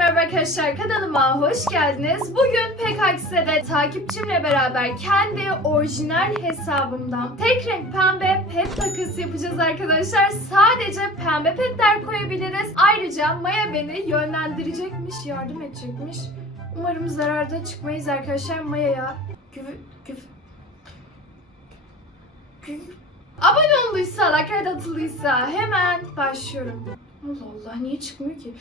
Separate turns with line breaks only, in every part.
Merhaba arkadaşlar, kanalıma hoş geldiniz. Bugün PKX'de takipçimle beraber kendi orijinal hesabımdan tek renk pembe pet takısı yapacağız arkadaşlar. Sadece pembe petler koyabiliriz. Ayrıca Maya beni yönlendirecekmiş, yardım edecekmiş. Umarım zararda çıkmayız arkadaşlar. Maya'ya abone olduysa, like atılıysa hemen başlıyorum. Allah Allah, niye çıkmıyor ki?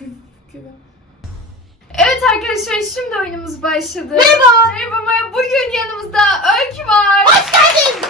Evet arkadaşlar, şimdi oyunumuz başladı.
Merhaba.
Merhaba Maya. Bugün yanımızda Öykü var.
Hoş geldin.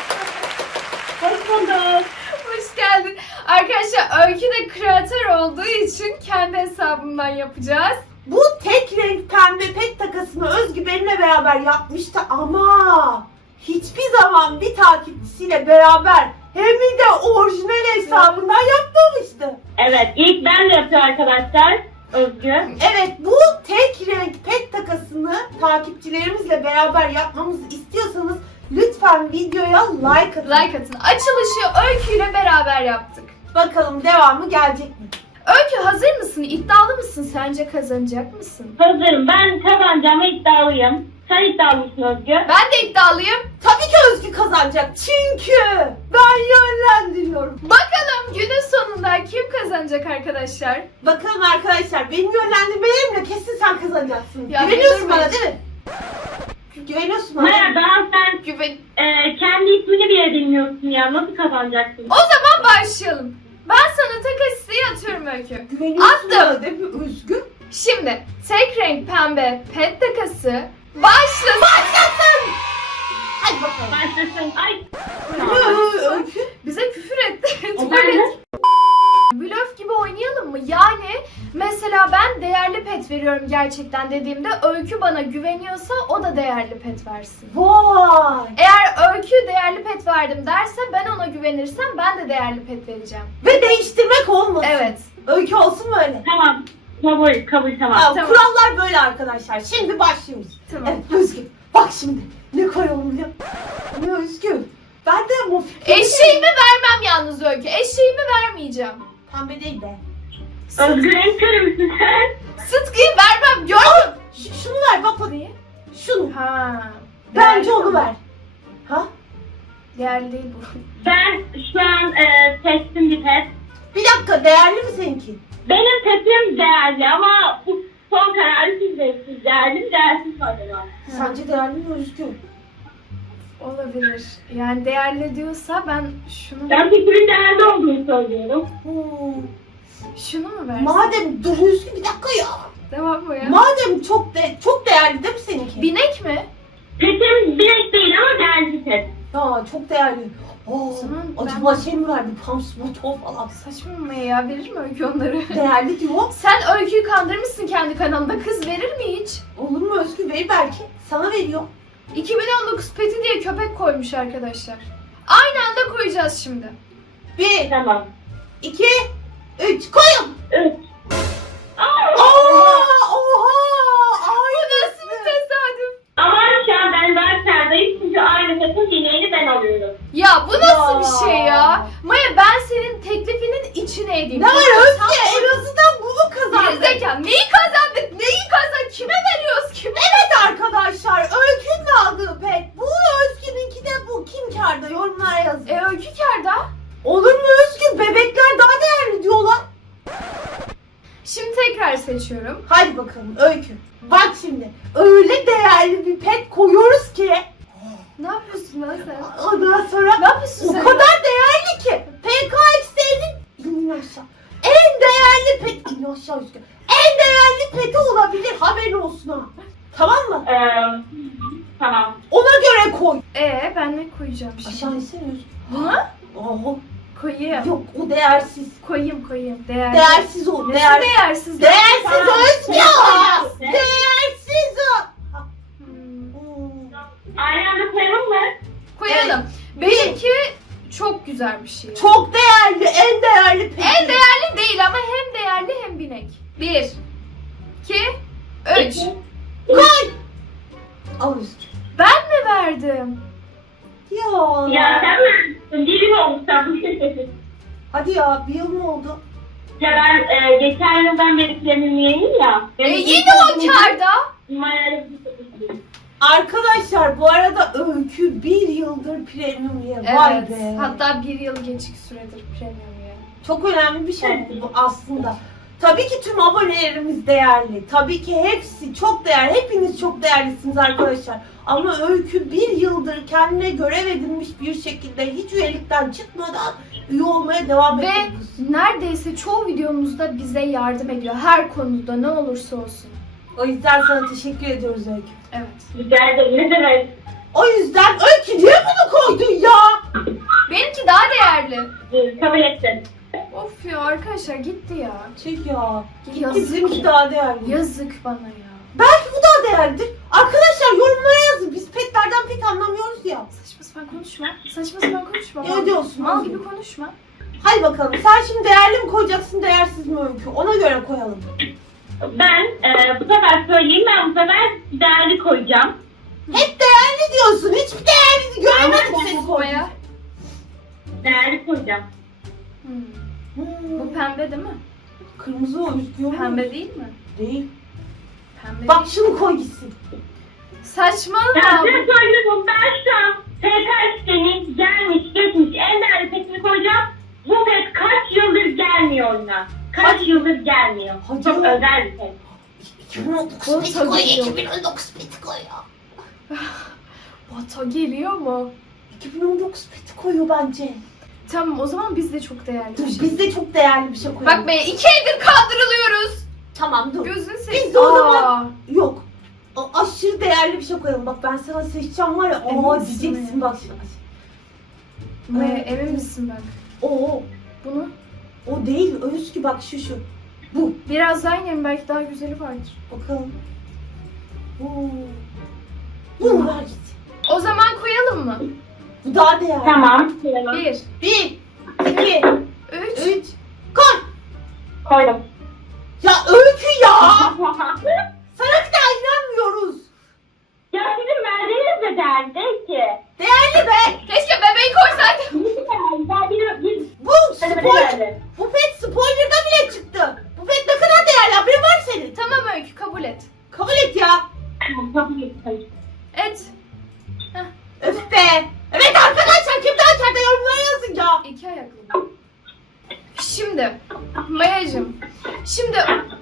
Hoş bulduk. Hoş geldin. Arkadaşlar Öykü de kreatör olduğu için kendi hesabımdan yapacağız.
Bu tek renk pembe pet takasını Özgü benimle beraber yapmıştı ama hiçbir zaman bir takipçisiyle beraber hem de orijinal hesabından yapmamıştı.
Evet, ilk ben de yapıyorum arkadaşlar. Özgür.
Evet, bu tek renk pet takasını takipçilerimizle beraber yapmamızı istiyorsanız lütfen videoya like atın.
Like atın. Açılışı Öykü ile beraber yaptık.
Bakalım devamı gelecek mi?
Öykü, hazır mısın? İddialı mısın? Sence kazanacak mısın?
Hazırım. Ben kazanacağıma iddialıyım. Sen iddialı mısın Özgür?
Ben de iddialıyım.
Tabii ki Özgü kazanacak çünkü ben yönlendiriyorum.
Bakalım günün sonunda kim kazanacak arkadaşlar?
Bakalım arkadaşlar, benim yönlendirmelerimle kesin sen kazanacaksın.
Ya,
Güveniyorsun bana
güvenir
değil mi? Güveniyorsun bana.
Maya daha sen
Güven.
kendi ismini bile bilmiyorsun ya. Nasıl kazanacaksın?
O zaman başlayalım. Ben sana takas isteği atıyorum Öykü.
Güveniyorsun
Attım.
bana değil mi Özgü?
Şimdi tek renk pembe pet takası başlasın.
Başlasın! Hadi bakalım.
Başlasın. Ay.
Öykü.
Bize küfür etti.
O ben
Blöf gibi oynayalım mı? Yani mesela ben değerli pet veriyorum gerçekten dediğimde Öykü bana güveniyorsa o da değerli pet versin.
Vay!
Eğer Öykü değerli pet verdim derse ben ona güvenirsem ben de değerli pet vereceğim.
Ve değiştirmek olmasın.
Evet.
Öykü olsun mu öyle?
Tamam. Kabul tamam.
Tamam.
Tamam.
Kurallar böyle arkadaşlar. Şimdi başlıyoruz.
Tamam.
Evet Özgü. Bak şimdi. Ne koyalım biliyor musun? Ne Özgü? Ben de bu
Eşeğimi vermem yalnız Öykü. Eşeğimi vermeyeceğim.
pembe değil be.
Özgür renk körü müsün sen?
Sıtkıyı vermem. Gördüm.
Şunu ver bak bakayım. Şunu.
Ha.
Bence
değerli
onu
ama.
ver. Ha?
Değerli değil bu.
Ben şu an seçtim bir pet.
Bir dakika, değerli mi seninki?
Benim petim değerli ama bu son kararı siz verirsiniz. Değerli mi değersiz mi acaba?
Sence değerli mi Özgü?
Olabilir. Yani değerli diyorsa ben şunu
Ben fikrin değerli olduğunu söylüyorum.
şunu mu versin?
Madem dur Özgü, bir dakika ya.
Devam mı ya?
Madem çok değerli değil mi seninki?
Binek mi?
Petim bilek değil ama değerli bir pet.
Ya çok değerli.
O zaman
Acaba şey mi verdi? Pamsmoto falan.
Saçma mı ya? Verir mi Öykü onları?
Değerli diyor.
Sen Öykü'yü kandırmışsın kendi kanalında. Kız verir mi hiç?
Olur mu Özgü? Ver belki. Sana veriyor.
2019 peti diye köpek koymuş arkadaşlar. Aynı anda koyacağız şimdi.
1,
Tamam.
2, 3. Koyun.
3.
Oha! Oha!
Bu nasıl bir tesadüf?
Ama şu an ben daha kârdayım çünkü aynı petin ineğini ben alıyorum.
Ya bu nasıl
Ya.
bir şey ya? Maya, ben senin teklifinin içine edeyim.
Ne var
Çünkü
Özgü? En azından bunu kazandık.
Gerizekalı. Neyi kazandık? Neyi kazan? Kime veriyoruz? Kime?
Evet arkadaşlar, Öykü'nün aldığı pet. Bu Özgü'nünki de bu. Kim kârda? Yorumlara yazın.
Öykü kârda.
Olur mu Özgü? Bebekler daha değerli diyorlar.
Şimdi tekrar seçiyorum.
Hadi bakalım Öykü. Bak şimdi. Öyle değerli bir pet koyuyoruz ki.
Ne yapıyorsun lan sen?
Ondan sonra
Ne yapıyorsun
o
sen?
kadar değerli ki. PKX'lerin in aşağı. En değerli pet. İn aşağı Özgü. En değerli peti olabilir. Haberin olsun ha. Tamam mı?
Tamam.
Ona göre koy.
Ben ne koyacağım şimdi?
Aşağı insene Özgü.
Bunu
Oho.
koyayım.
Yok, o değersiz.
Koyayım. Değerli.
Değersiz o.
Nesi değersiz?
Değersiz
Tamam.
Özgü.
Değersiz.
Değersiz o.
Hmm,
Aynı anda koyalım mı?
Koyalım. Benimki çok güzel bir şey.
Çok değerli. En değerli pet.
En değerli değil ama hem değerli hem binek. 1 2 3.
Koy. Al Özgü.
Ben mi verdim?
Ya.
Ya sen mi? Biri mi olmuş sen bu?
Hadi ya, bir yıl mı oldu?
Ya ben geçen yıldan beri premium üyeyim ya.
Yine o kârda.
Arkadaşlar bu arada Öykü 1 yıldır premium üye. Vay
Evet.
be.
Hatta 1 yıl geçik süredir premium üye.
Çok önemli bir şey bu aslında. Tabii ki tüm abonelerimiz değerli. Tabii ki hepsi çok değerli. Hepiniz çok değerlisiniz arkadaşlar. Ama Öykü 1 yıldır kendine görev edinmiş bir şekilde hiç üyelikten çıkmadan üye olmaya devam
Ve
ediyoruz.
neredeyse çoğu videomuzda bize yardım ediyor. Her konuda ne olursa olsun.
O yüzden sana teşekkür ediyoruz Öykü.
Evet.
Rica ederim. Ne demek?
O yüzden Öykü niye bunu koydun ya?
Benimki daha değerli.
Kabul ettim.
Of ya arkadaşlar gitti ya.
Çek ya. Gitti
Yazık
bizimki
ya.
daha değerli.
Yazık bana ya.
Belki bu daha değerlidir. Arkadaşlar yorumlara yazın. Biz petlerden pek anlamıyoruz ya.
Saçma sapan konuşma. Saçma sapan konuşma.
Ya ne olsun,
Mal
olsun.
gibi konuşma.
Hadi bakalım. Sen şimdi değerli mi koyacaksın, değersiz mi Öykü? Ona göre koyalım.
Ben bu sefer söyleyeyim, ben bu sefer değerli koyacağım.
Hep değerli diyorsun. Hiçbir değerli göremedik seni koyduğunu.
Maya.
Değerli koyacağım.
Bu pembe değil mi?
Kırmızı o üzgün.
Pembe değil mi?
Değil.
Pembe
Bak
değil.
şunu koy gitsin.
Saçmalama.
Ben size söylüyorum, ben şu an PK isteğinin gelmiş geçmiş en değerli petini koyacağım. Bu pet kaç yıldır gelmiyor oyuna. Kaç yıldır gelmiyor.
Hadi
Çok
ya.
özel bir pet.
2019
Bota
peti koy.
geliyor.
2019 peti koy ya.
Bota geliyor mu?
2019 peti koyuyor bence.
Tamam o zaman biz de çok değerli
Dur
bir şey.
biz de çok değerli bir şey koyalım.
Bak be 2 aydır kandırılıyoruz.
Tamam dur.
Gözünü seveyim.
Biz de o
Aa,
zaman yok. O aşırı değerli bir şey koyalım. Bak ben sana seçeceğim var ya.
Emin
Aa
misin
diyeceksin
ya?
bak şimdi.
Maya emin misin bak?
O
Bunu
o değil. Özgü bak şu. Bu.
birazdan yiyelim belki daha güzeli vardır.
Bakalım. Oo. Bunu ver git.
O zaman koyalım mı?
Bu daha değerli.
Tamam. Tamam.
1,
1, 2,
3.
3. Koy.
Koydum.
Ya Öykü ya. Sana bir daha inanmıyoruz.
Ya sizin verdiğiniz de değerli değil ki.
Değerli be.
Keşke bebeği koysaydın.
Daha bir
Bu
Hadi
spoiler.
değerli.
Bu pet spoiler'da bile çıktı. Bu pet ne kadar değerli haberin var senin.
Tamam Öykü kabul et.
Kabul et ya.
Kabul ettim.
Et.
Öf be. Evet arkadaşlar kim daha içeride yorumlara yazın ya.
2 ayaklı. Şimdi Mayacığım. Şimdi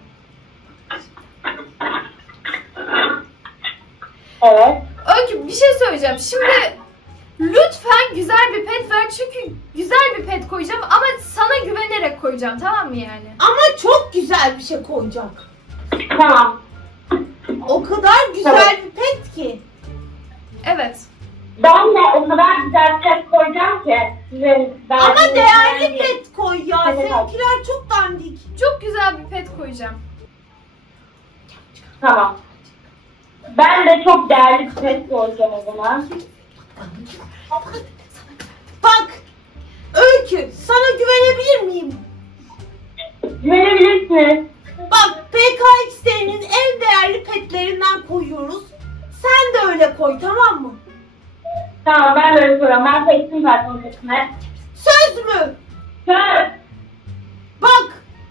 Evet.
Öykü bir şey söyleyeceğim. Şimdi lütfen güzel bir pet ver çünkü güzel bir pet koyacağım ama sana güvenerek koyacağım tamam mı yani?
Ama çok güzel bir şey koyacak.
Tamam.
O kadar güzel bir pet ki.
Evet.
Ben de o kadar güzel pet koyacağım ki.
Ama değerli pet koy ya.
Evet.
Seninkiler çok dandik.
Çok güzel bir pet koyacağım.
Tamam. Ben de çok değerli bir pet koyacağım o zaman.
Bak. Öykü sana güvenebilir miyim?
Güvenebilirsiniz.
Bak PKX'nin en değerli petlerinden koyuyoruz. Sen de öyle koy tamam mı?
Tamam ben böyle koyuyorum. Ben seçtim zaten o petine.
Söz mü?
Söz.
Bak.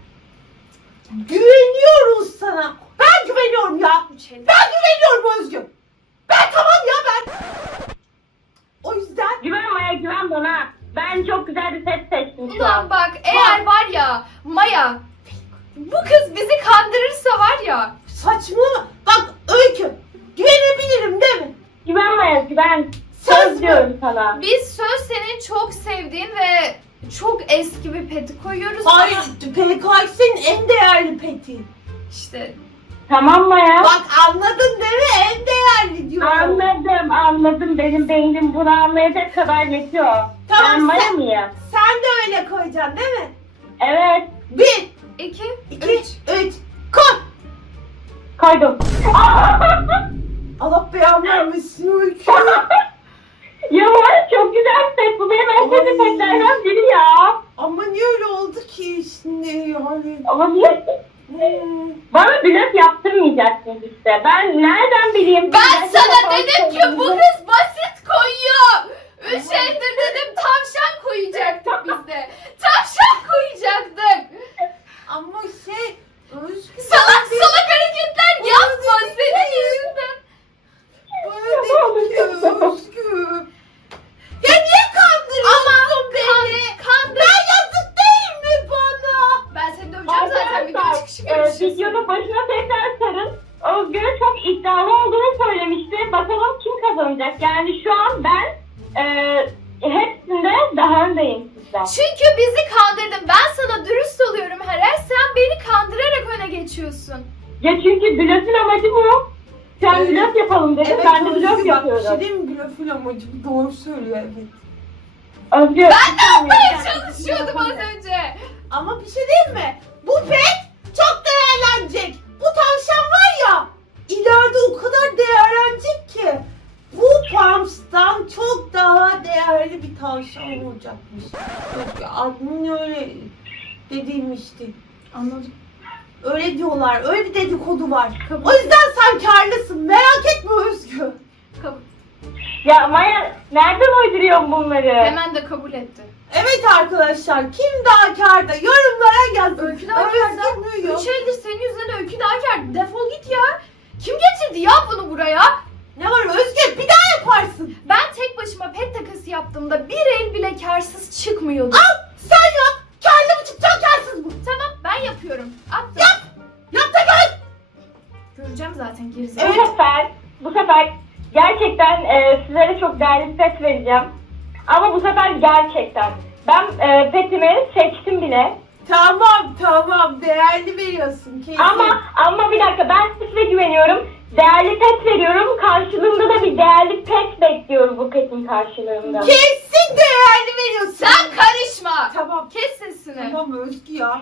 Güveniyoruz sana. Ben güveniyorum ya. Ben güveniyorum Özgür. Ben tamam ya ben. O yüzden
Güven Maya, güven bana. Ben çok güzel bir pet seçtim şu
Ulan
an.
bak eğer var ya Maya bu kız bizi kandırırsa var ya.
saçma. Bak Öykü. Güvenebilirim değil mi?
Güven Maya, güven.
Söz
Söz
mü?
diyorum sana.
Biz söz senin çok sevdiğin ve çok eski bir peti koyuyoruz.
Hayır.
ama
PKX'in en değerli peti.
İşte
Tamam Maya.
Bak anladın değil mi? En değerli diyorum.
Anladım. Benim beynim bunu anlayacak kadar yetiyor.
Tamam,
Ben Maya
sen-
mıyım?
Sen de öyle koyacaksın değil mi?
Evet.
1,
2,
2,
3.
3. Koy.
Koydum.
Allah beyanı vermesin Öykü.
Ya var çok güzel bir pet. Bu benim en sevdiğim
Ay.
petlerden biri ya.
Ama niye öyle oldu ki şimdi yani?
Ama niye? Bana blöf yaptırmayacaksınız işte. Ben nereden bileyim?
Ben sana dedim ki bu kız basit koyuyor. 3 aydır dedim tavşan koyacaktık biz de. Tavşan koyacaktık.
videonun başına tekrar sarın. Özgür'e çok iddialı olduğunu söylemişti. Bakalım kim kazanacak? Yani şu an ben hepsinde daha öndeyim sizden.
Çünkü bizi kandırdın. Ben sana dürüst oluyorum Herel. Sen beni kandırarak öne geçiyorsun.
Ya çünkü blöfün amacı bu. Sen
Evet.
blöf yapalım dedin.
Evet,
Ben de
Özgür
blöf
bak, bir şey
yapıyorum.
diyeyim mi? Blöfün amacı doğru söylüyor, evet.
Özgür.
Ben de yapmaya çalışıyordum az önce.
Ama bir şey değil mi? Bu pet çok değerlenecek. Bu tavşan var ya, ileride o kadar değerlenecek ki. Bu Pumps'tan çok daha değerli bir tavşan olacakmış. Yok, admin öyle dediymişti.
Anladım.
Öyle diyorlar, öyle bir dedikodu var.
Kabul.
O yüzden sen karlısın, merak etme Özgür.
Kabul.
Ya Maya nereden uyduruyorsun bunları?
Hemen de kabul etti.
Evet arkadaşlar, kim daha kârda? Yorumlara yazın.
Öykü daha kârda.
Özgür mü yok?
3 eldir senin yüzünden Öykü daha kârda. Defol git ya. Kim getirdi ya bunu buraya?
Ne var Özgür? Bir daha yaparsın.
Ben tek başıma pet takası yaptığımda bir el bile kârsız çıkmıyordu.
Al sen yap. Kârlı mı çıkacak, kârsız mı?
Tamam ben yapıyorum. Attım.
Yap. Yap da gel.
Göreceğim zaten gerizekalı.
Bu sefer gerçekten sizlere çok değerli bir pet vereceğim. Ama bu sefer gerçekten. Ben petimi seçtim bile.
Tamam değerli veriyorsun kesin.
Ama bir dakika, ben size güveniyorum. Değerli pet veriyorum. Karşılığında da bir değerli pet bekliyorum bu petin karşılığında.
Kesin değerli veriyorsun.
Sen karışma.
Tamam.
Kes sesini.
Tamam Özgü ya.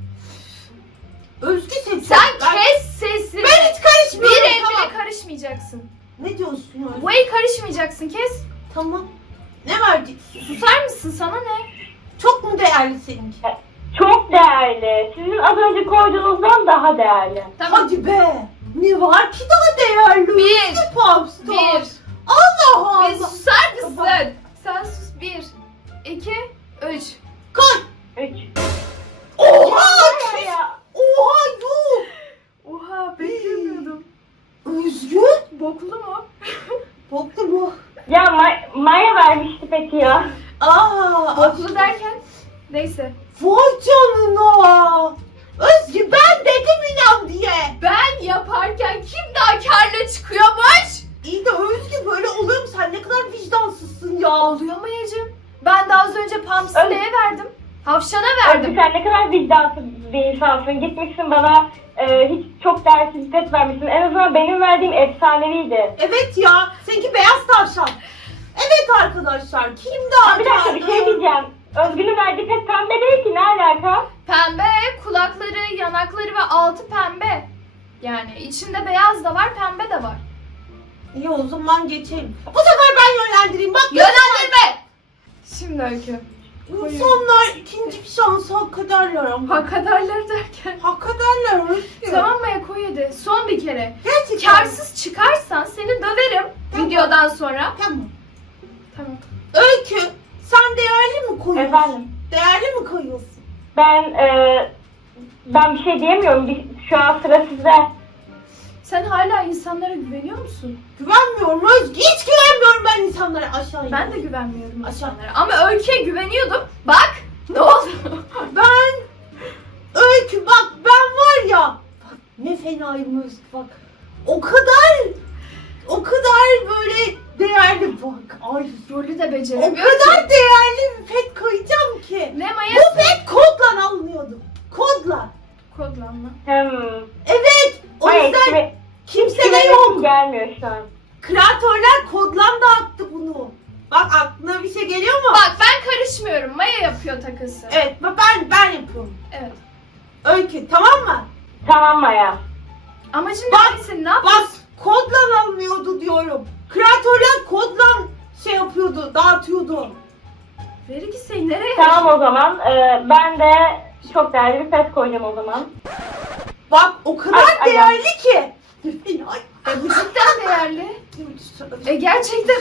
Özgü seçsin.
Sen kes sesini.
Ben hiç karışmıyorum.
Bir el
tamam.
bile karışmayacaksın.
Ne diyorsun Özgü?
Bu el karışmayacaksın, kes.
Tamam. Ne vereceksin?
Susar mısın, sana ne?
Çok mu değerli seninki?
Çok değerli. Sizin az önce koyduğunuzdan daha değerli.
Tamam.
Hadi be. Ne var ki daha değerli?
Bir.
Özgü Popstar.
Bir.
Allah Allah.
Bir susar mısın?
Tamam.
Sen sus. 1, 2, 3.
Koy.
3.
Oha.
Ya.
Oha yuh.
Oha beklemiyordum.
Özgü.
Boklu mu?
Boklu mu?
Ya Maya vermişti peki ya.
Aa.
Boklu derken? Neyse.
Vay canına. Özgü ben dedim inan diye.
Ben yaparken kim daha karlı çıkıyormuş?
İyi de Özgü böyle oluyor mu? Sen ne kadar vicdansızsın ya.
Oluyor mu Yacım? Ben de az önce Pamsile'ye verdim. Havşana
Özgür,
verdim.
sen ne kadar vicdansız bir insansın. Gitmişsin bana hiç çok değersiz bir pet vermişsin. En azından benim verdiğim efsaneviydi.
Evet ya. Seninki beyaz tavşan. Evet arkadaşlar. Kim daha
Bir dakika, bir şey diyeceğim. Özgür'ün verdiği pet pembe değil ki, ne alaka?
Pembe, kulakları, yanakları ve altı pembe. Yani içinde beyaz da var, pembe de var.
İyi o zaman geçelim. Bu sefer ben yönlendireyim. Bak
Yönlendirme! Şimdi Öykü.
İnsanlar ikinci bir şansı hak ederler ama.
Hak ederler derken.
Hak ederler Özgü.
Tamam Maya, koy hadi. Son bir kere.
Gerçekten.
Karsız çıkarsan seni döverim
Tamam.
videodan sonra.
Tamam.
Tamam.
Öykü sen değerli mi koyuyorsun?
Efendim?
Değerli mi koyuyorsun?
Ben bir şey diyemiyorum. Şu an sıra sizde.
Sen hala insanlara güveniyor musun?
Güvenmiyorum Özgü. Hiç güvenmiyorum ben insanlara. Aşağı
Ben de güvenmiyorum
Aşağı.
insanlara. Ama Öykü'ye güveniyordum. Bak ne oldu?
Ben Öykü bak ben var ya. Bak ne fenayım Özgü bak. O kadar böyle değerli bak. Ay
Rolü de
o
beceremiyor
kadar
ki.
değerli bir pet koyacağım ki.
Ne Maya?
Bu pet kodla alınıyordu. Kodla.
Kodlanma.
Evet. O
Hayır,
yüzden kimse de
kime
yok.
gelmiyor şu an.
Kreatörler kodlan dağıttı bunu. Bak aklına bir şey geliyor mu?
Bak ben karışmıyorum. Maya yapıyor takısı.
Evet bak ben yapıyorum.
Evet.
Öykü tamam mı?
Tamam Maya.
Amacın
Bak,
ne senin? Ne yapıyorsun?
Bak kodla alınıyordu diyorum. Kreatörler kodla şey yapıyordu, dağıtıyordu.
Veri ki sen nereye?
Tamam o zaman. Ben de çok değerli bir pet koyacağım o zaman.
Bak o kadar
Ay, ay,
değerli ki. Ay,
Bu cidden değerli. Gerçekten.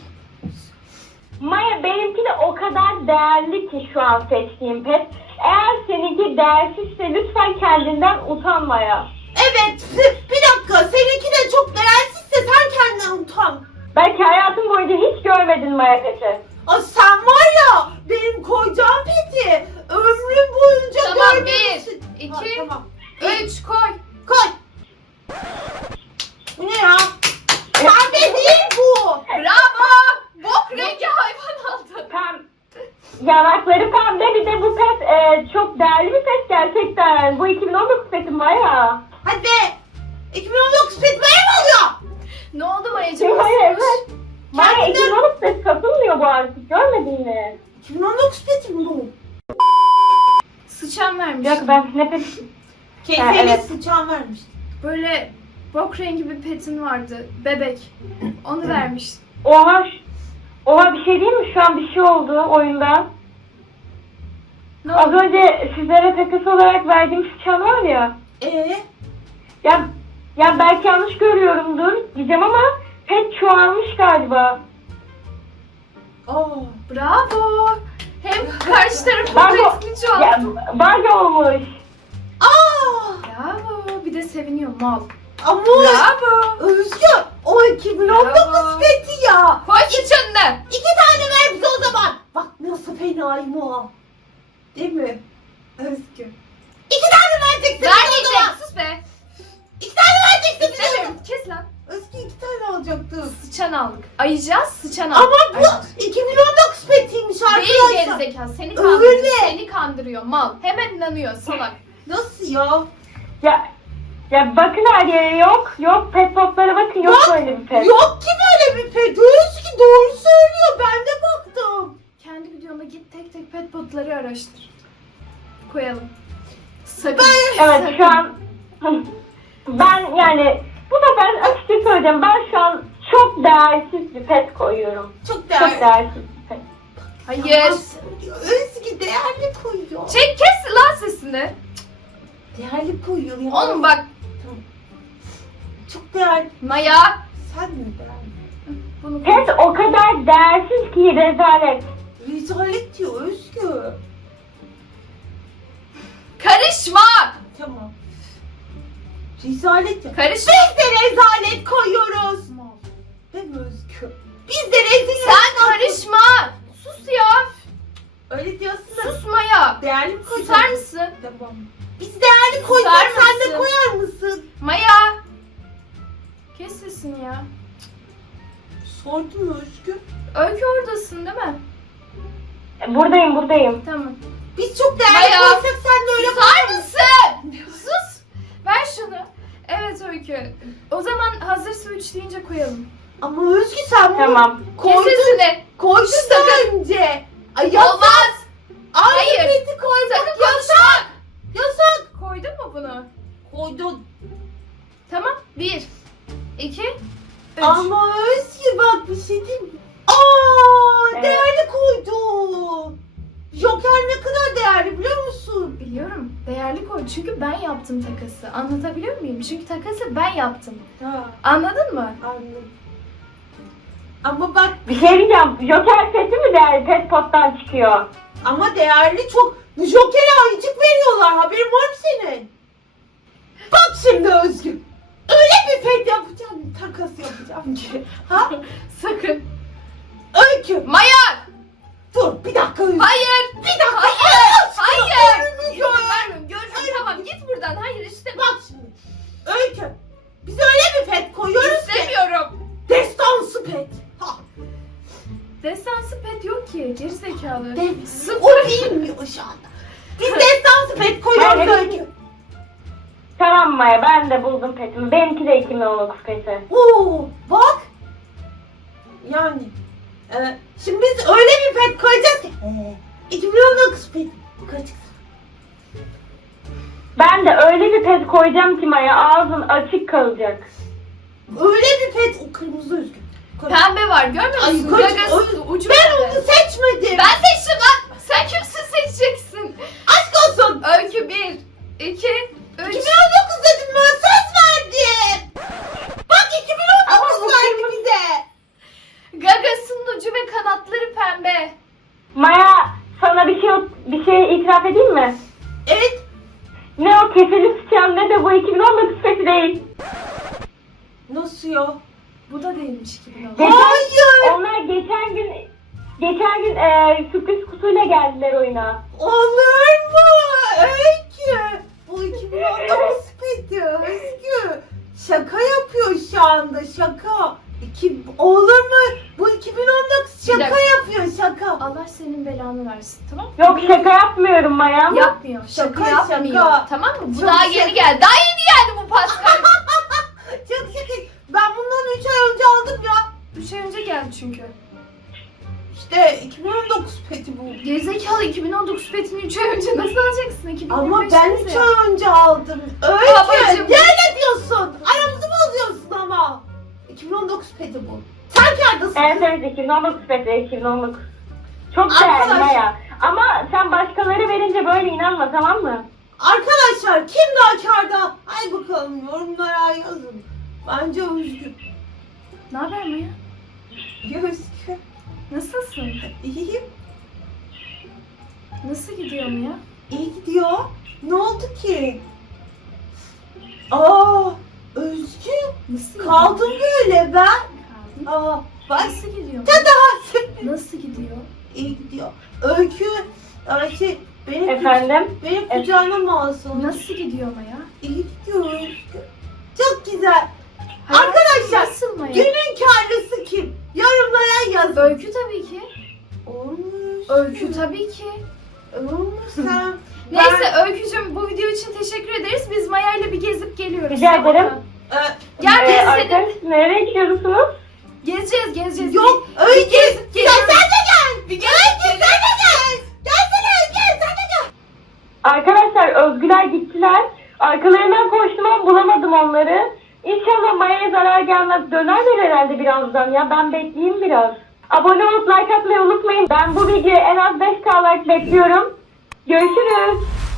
Maya, benimki de o kadar değerli ki şu an seçtiğim pet. Eğer seninki değersizse lütfen kendinden utan Maya.
Evet bir dakika seninki de çok değersizse sen kendinden utan.
Belki hayatım boyunca hiç görmedin Maya peti.
Aa, sen var ya benim koyacağım peti ömrüm boyunca
Tamam,
görmemişsin.
1, 2,
Ha, tamam.
3 koy.
çok değerli bir pet gerçekten. Bu 2019 petim Maya.
Hadi be. 2019 pet Maya mı oluyor?
Ne oldu Maya'cığım?
Maya evet.
Nasılmış?
Maya
Kendine-
2019 pet satılmıyor bu artık. Görmedin mi?
2019 peti mi bu?
Sıçan vermiş.
Yok ben ne pet?
Keyfiyle
evet.
sıçan vermiş.
Böyle bok rengi bir petin vardı. Bebek. Onu vermiş.
Oha. Oha bir şey değil mi? Şu an bir şey oldu oyunda.
Ne
Az
oldu?
önce sizlere takas olarak verdiğim sıçan var ya. Ya belki yanlış görüyorumdur diyeceğim ama pet çoğalmış galiba.
Aa.
Bravo. Hem karşı tarafın
Bravo.
resmi
Ya
çoğaldı.
bug olmuş.
Aa.
Bravo. Bir de seviniyor mal.
Ama
Bravo.
Özgü o 2019
Bravo.
peti ya.
Koy sıçanını.
2 tane ver bize o zaman. Bak nasıl fenayım o. Değil mi? Özgü. 2 tane vereceksin bize o
Vermeyecek.
zaman.
Sus be.
2 tane vereceksin bize o zaman.
İstemiyorum. Kes lan.
Özgü 2 tane alacaktım.
Sıçan aldık. Ayıcağız sıçan aldık.
Ama bu
Ayıcağız.
2019 petiymiş
Değil
arkadaşlar.
gerizekalı. Seni kandırıyor.
Öyle.
Seni kandırıyor mal. Hemen inanıyor salak.
Nasıl ya?
Ya bakın her yere yok. Yok pet poplara bakın yok
Bak,
böyle bir pet.
Yok ki böyle bir pet. Özgü doğru söylüyor. Ben de baktım.
Kendi videoma git tek tek pet botları araştır. Koyalım. Sakın.
Evet
sakın.
şu an ben yani bu da ben açıkça söyleyeceğim. Ben şu an çok değersiz bir pet koyuyorum.
Çok
Çok
değerli.
değersiz bir pet.
Hayır.
Özgü değerli koyuyor.
Çek kes lan sesini.
Değerli koyuyor ya.
Oğlum bak.
Çok değerli.
Maya.
Sen mi değerli?
Bunu
Pet o kadar değersiz ki rezalet.
Rezalet diyor Özgü.
karışma.
Tamam. Rezalet ya.
Karışma.
Biz de rezalet koyuyoruz. Değil mi Özgü? Biz de rezil.
Sen karışma. Sus ya.
Öyle diyorsun da.
Sus Maya.
Değerli mi koyacaksın?
Susar mısın?
Tamam. Biz değerli koyacağız.
Susar
Sen de
mısın?
koyar mısın?
Maya. Kes sesini ya.
Sordum mu Özgü?
Öykü oradasın değil mi?
Buradayım.
Tamam.
Biz çok değerli
Maya.
koysak sen de öyle
Susar mısın? Sus. Ver şunu. Evet Öykü. O zaman hazırsa 3 deyince koyalım.
Ama Özgü sen bunu
Tamam.
Kes
koydun.
sesini.
Koydun
Sus
daha
sakın.
önce. Ay yasak.
Olmaz.
Aynı
Hayır.
peti koymak
Sakın
yasak.
konuşma.
Yasak.
Koydun mu bunu?
Koydun.
Tamam. 1, 2, 3.
Ama Özgü bak bir şey diyeyim mi? Aa,
Evet.
değerli koydu. Joker ne kadar değerli biliyor musun?
Biliyorum. Değerli koy. Çünkü ben yaptım takası. Anlatabiliyor muyum? Çünkü takası ben yaptım.
Ha,
Anladın mı?
anladım. Ama bak
Bir şey diyeceğim. Joker peti mi değerli pet pottan çıkıyor?
ama değerli çok. Bu Joker'e ayıcık veriyorlar. Haberin var mı senin? Bak şimdi Özgür. Öyle bir pet yapacağım. Takas yapacağım ki. Ha?
Sakın.
Öykü.
Maya!
Dur bir dakika Özgür.
Hayır!
Bir dakika.
Hayır! Hayır!
Önümü
İzin
gör.
vermiyorum. Görürüm. Tamam git buradan. Hayır istemiyorum.
Bak şimdi. Öykü. Biz öyle bir pet koyuyoruz ki.
İstemiyorum.
Destansı pet. Ha.
Destansı pet yok ki. Geri zekalı.
O bilmiyor şu anda. Biz destansı pet koyuyoruz
Ben-
Öykü.
Tamam Maya ben de buldum petimi. Benimki de 2019 peti.
Oo, bak. Yani. Şimdi biz öyle bir pet koyacağız ki. 2019 pet. Koyacağız.
Ben de öyle bir pet koyacağım ki Maya ağzın açık kalacak.
Öyle bir pet. O kırmızı Özgür.
Pembe var. Görmüyor
Ay,
musun?
kaç-
Gagası ucu
Ben
pembe.
onu seçmedim.
Ben seçtim lan. Sen kimsin seçeceksin?
Aşk olsun.
Öykü 1, 2, 3.
2019 dedim ben söz verdim. Bak 2019 verdi bize.
Gagasının ucu ve kanatları pembe.
Maya sana bir şey itiraf edeyim mi?
Evet.
Ne o keseli sıçan ne de bu 2019 peti değil.
Nasıl ya?
Bu da değilmiş 2010.
Hayır.
Onlar geçen gün sürpriz kutuyla geldiler oyuna.
Olur mu? Öykü. Bu 2019 peti Özgü. Şaka yapıyor şu anda şaka. Olur mu? Bu 2019 Şaka
dakika.
yapıyor şaka.
Allah senin belanı versin, tamam mı?
Yok şaka yapmıyorum Maya ama.
Yapmıyor. Şaka
Şaka,
yapmıyor.
şaka.
Tamam mı? Bu
Çok
daha
şaka.
yeni geldi. Daha yeni geldi bu Pascal.
Çok şaka. Ben bundan 3 ay önce aldım ya.
3 ay önce geldi çünkü.
İşte 2019 peti bu.
Gerizekalı 2019 petini 3 ay önce nasıl alacaksın? 2025
Ama ben 3 ay önce aldım.
Babacım.
Öykü ne diyorsun? Aramızı bozuyorsun ama. 2019 peti bu. Sen kârdasın.
Evet 2019 Petra 2019. Çok değerli
Arkadaş-
Maya. Ama sen başkaları verince böyle inanma tamam mı?
Arkadaşlar kim daha kârda? Ay bakalım yorumlara yazın. Bence Özgür.
Ne haber Maya?
Gözgür.
Nasılsın?
İyiyim.
Nasıl gidiyor Maya?
İyi gidiyor. Ne oldu ki? Aa, Özgür.
Nasıl gidiyor?
Kaldım böyle ben.
Kaldın.
Aa, bak.
Nasıl gidiyor? Nasıl gidiyor?
İyi gidiyor. Öykü. Şey, benim
Efendim?
benim kucağıma mı alsın?
Nasıl gidiyor Maya?
İyi gidiyor Özgür. Çok güzel.
Hayatın
Arkadaşlar,
nasıl Maya?
Günün karlısı kim? Yorumlara yazın.
Öykü tabii ki.
Olmuş.
Öykü tabii ki.
Olmuş sen.
Neyse Öykücüm bu video için teşekkür ederiz. Biz Maya ile bir gezip geliyoruz.
Rica
tamam
ederim.
mı?
Ben,
Gel biz senin.
Arkadaş nereye gidiyorsunuz?
Gezeceğiz.
yok Öykü.
Gezip geliyoruz.
Sen de gel. Öykü sen de gel. Gelsene Öykü sen de gel.
Arkadaşlar Özgüler gittiler. Arkalarından koştum ama bulamadım onları. İnşallah Maya'ya zarar gelmez. Dönerler herhalde birazdan ya. Ben bekleyeyim biraz. Abone olup like atmayı unutmayın. Ben bu videoya en az 5K like bekliyorum. Görüşürüz.